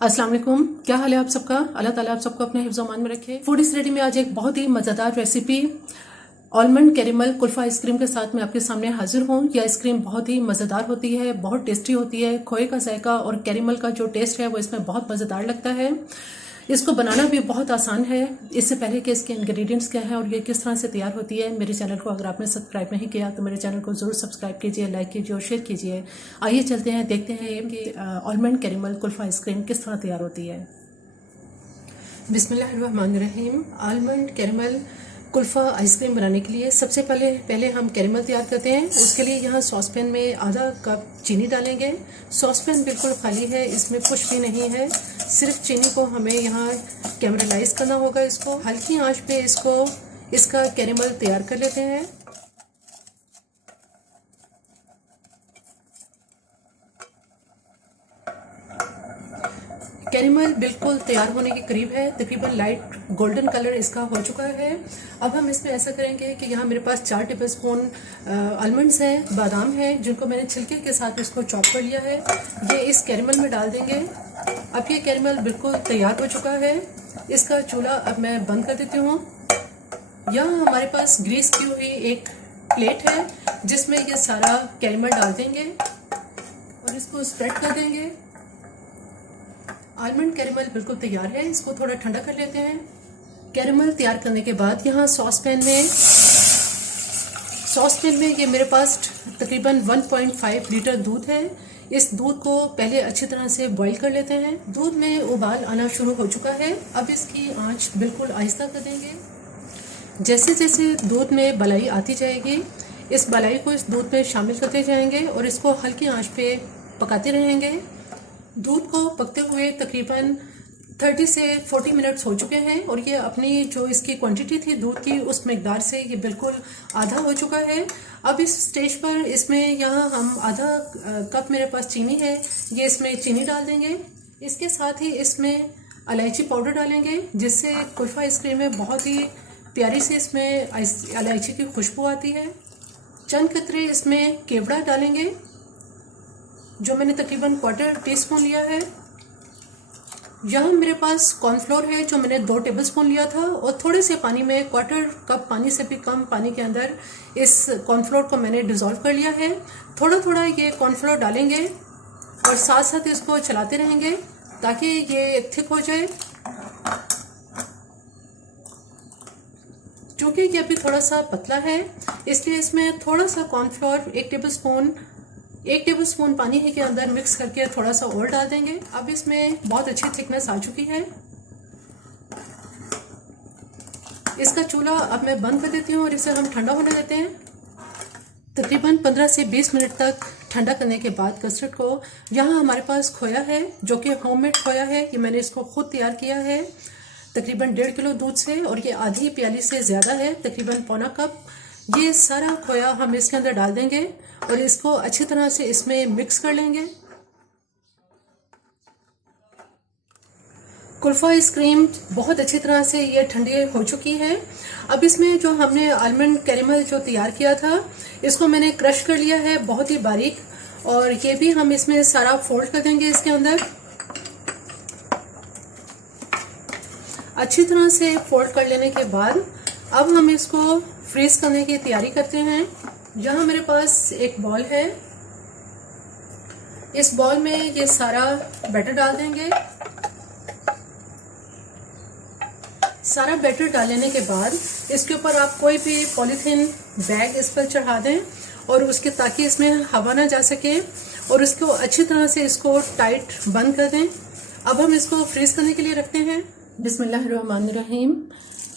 अस्सलाम वालेकुम। क्या हाल है आप सबका? अल्लाह ताला आप सबको अपने हिफ्ज़ अमान में रखे। फूड इज रेडी में आज एक बहुत ही मज़ेदार recipe almond caramel Kulfa ice cream के साथ मैं आपके सामने हाजिर हूँ। यह आइसक्रीम बहुत ही मज़ेदार होती है, बहुत टेस्टी होती है। खोए का जायका और कैरेमल का जो टेस्ट है वो इसमें बहुत मज़ेदार लगता है। इसको बनाना भी बहुत आसान है। इससे पहले कि इसके इंग्रेडिएंट्स क्या हैं और ये किस तरह से तैयार होती है, मेरे चैनल को अगर आपने सब्सक्राइब नहीं किया तो मेरे चैनल को ज़रूर सब्सक्राइब कीजिए, लाइक कीजिए और शेयर कीजिए। आइए चलते हैं, देखते हैं कि आलमंड कैरेमल कुल्फा आइसक्रीम किस तरह तैयार होती है। बिस्मिल्लाहिर्रहमानिर्रहीम। आलमंड कैरेमल कुल्फ़ा आइसक्रीम बनाने के लिए सबसे पहले हम कैरेमल तैयार करते हैं। उसके लिए यहाँ सॉसपैन में आधा कप चीनी डालेंगे। सॉसपैन बिल्कुल खाली है, इसमें कुछ भी नहीं है, सिर्फ चीनी को हमें यहाँ कैरमलाइज करना होगा। इसको हल्की आंच पे इसका कैरेमल तैयार कर लेते हैं। कैरेमल बिल्कुल तैयार होने के करीब है, तकरीबन लाइट गोल्डन कलर इसका हो चुका है। अब हम इसमें ऐसा करेंगे कि यहाँ मेरे पास 4 टेबल स्पून आलमंड्स हैं, बादाम है, जिनको मैंने छिलके के साथ इसको चॉप कर लिया है, ये इस कैरेमल में डाल देंगे। अब ये कैरेमल बिल्कुल तैयार हो चुका है। इसका चूल्हा अब मैं बंद कर देती हूँ। यहाँ हमारे पास ग्रीस की हुई एक प्लेट है जिसमें ये सारा कैरेमल डाल देंगे और इसको स्प्रेड कर देंगे। आलमंड कैरेमल बिल्कुल तैयार है, इसको थोड़ा ठंडा कर लेते हैं। कैरेमल तैयार करने के बाद यहाँ सॉसपैन में ये मेरे पास तकरीबन 1.5 लीटर दूध है। इस दूध को पहले अच्छी तरह से बॉईल कर लेते हैं। दूध में उबाल आना शुरू हो चुका है। अब इसकी आंच बिल्कुल आहिस्ता कर देंगे। जैसे जैसे दूध में बलाई आती जाएगी, इस बलाई को इस दूध में शामिल करते जाएंगे और इसको हल्की आंच पे पकाते रहेंगे। दूध को पकते हुए तकरीबन 30 से 40 मिनट्स हो चुके हैं और ये अपनी जो इसकी क्वांटिटी थी दूध की उस मकदार से ये बिल्कुल आधा हो चुका है। अब इस स्टेज पर इसमें यहाँ हम आधा कप मेरे पास चीनी है, ये इसमें चीनी डाल देंगे। इसके साथ ही इसमें इलायची पाउडर डालेंगे जिससे कुल्फा आइसक्रीम में बहुत ही प्यारी सी इसमें इलायची की खुशबू आती है। चंद कतरे इसमें केवड़ा डालेंगे जो मैंने तकरीबन 1/4 टीस्पून लिया है। यहाँ मेरे पास कॉर्नफ्लोर है जो मैंने 2 टेबलस्पून लिया था और थोड़े से पानी में 1/4 कप पानी से भी कम पानी के अंदर इस कॉर्नफ्लोर को मैंने डिज़ोल्व कर लिया है। थोड़ा थोड़ा ये कॉर्नफ्लोर डालेंगे और साथ साथ इसको चलाते रहेंगे ताकि ये थिक हो जाए। क्योंकि ये अभी थोड़ा सा पतला है इसलिए इसमें थोड़ा सा कॉर्नफ्लोर 1 टेबलस्पून पानी के अंदर मिक्स करके थोड़ा सा और डाल देंगे। अब इसमें बहुत अच्छी थिकनेस आ चुकी है। इसका चूल्हा अब मैं बंद कर देती हूँ और इसे हम ठंडा होने देते हैं। तकरीबन 15 से 20 मिनट तक ठंडा करने के बाद कस्टर्ड को, यहाँ हमारे पास खोया है जो कि होममेड खोया है, ये मैंने इसको खुद तैयार किया है तकरीबन 1.5 किलो दूध से और ये आधी प्याली से ज़्यादा है, तकरीबन पौना कप। ये सारा खोया हम इसके अंदर डाल देंगे और इसको अच्छी तरह से इसमें मिक्स कर लेंगे। कुल्फा आइसक्रीम बहुत अच्छी तरह से ये ठंडी हो चुकी है। अब इसमें जो हमने आलमंड कैरेमल जो तैयार किया था इसको मैंने क्रश कर लिया है बहुत ही बारीक और ये भी हम इसमें सारा फोल्ड कर देंगे इसके अंदर। अच्छी तरह से फोल्ड कर लेने के बाद अब हम इसको फ्रीज करने की तैयारी करते हैं। यहाँ मेरे पास एक बॉल है, इस बॉल में ये सारा बैटर डाल देंगे। सारा बैटर डालने के बाद इसके ऊपर आप कोई भी पॉलीथीन बैग इस पर चढ़ा दें और उसके ताकि इसमें हवा ना जा सके और इसको अच्छी तरह से इसको टाइट बंद कर दें। अब हम इसको फ्रीज करने के लिए रखते हैं। बिस्मिल्लाहिर्रहमानिर्रहीम।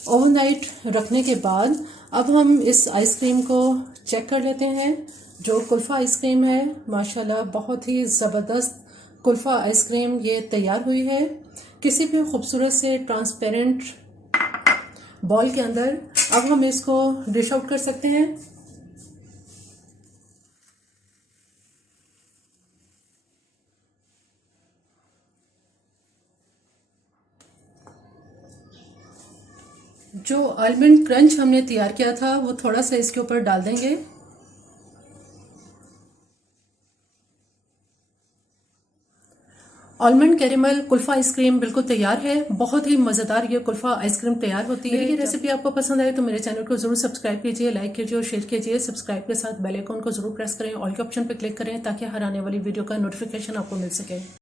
ओवरनाइट रखने के बाद अब हम इस आइसक्रीम को चेक कर लेते हैं। जो कुल्फ़ा आइसक्रीम है माशाल्लाह बहुत ही ज़बरदस्त कुल्फ़ा आइसक्रीम ये तैयार हुई है किसी भी खूबसूरत से ट्रांसपेरेंट बॉल के अंदर। अब हम इसको डिश आउट कर सकते हैं। जो आलमंड क्रंच हमने तैयार किया था वो थोड़ा सा इसके ऊपर डाल देंगे। आलमंड कैरेमल कुल्फा आइसक्रीम बिल्कुल तैयार है। बहुत ही मजेदार ये कुल्फा आइसक्रीम तैयार होती है। ये रेसिपी आपको पसंद आए तो मेरे चैनल को जरूर सब्सक्राइब कीजिए, लाइक कीजिए और शेयर कीजिए। सब्सक्राइब के साथ बेल आइकन को जरूर प्रेस करें, ऑल के ऑप्शन पे क्लिक करें ताकि हर आने वाली वीडियो का नोटिफिकेशन आपको मिल सके।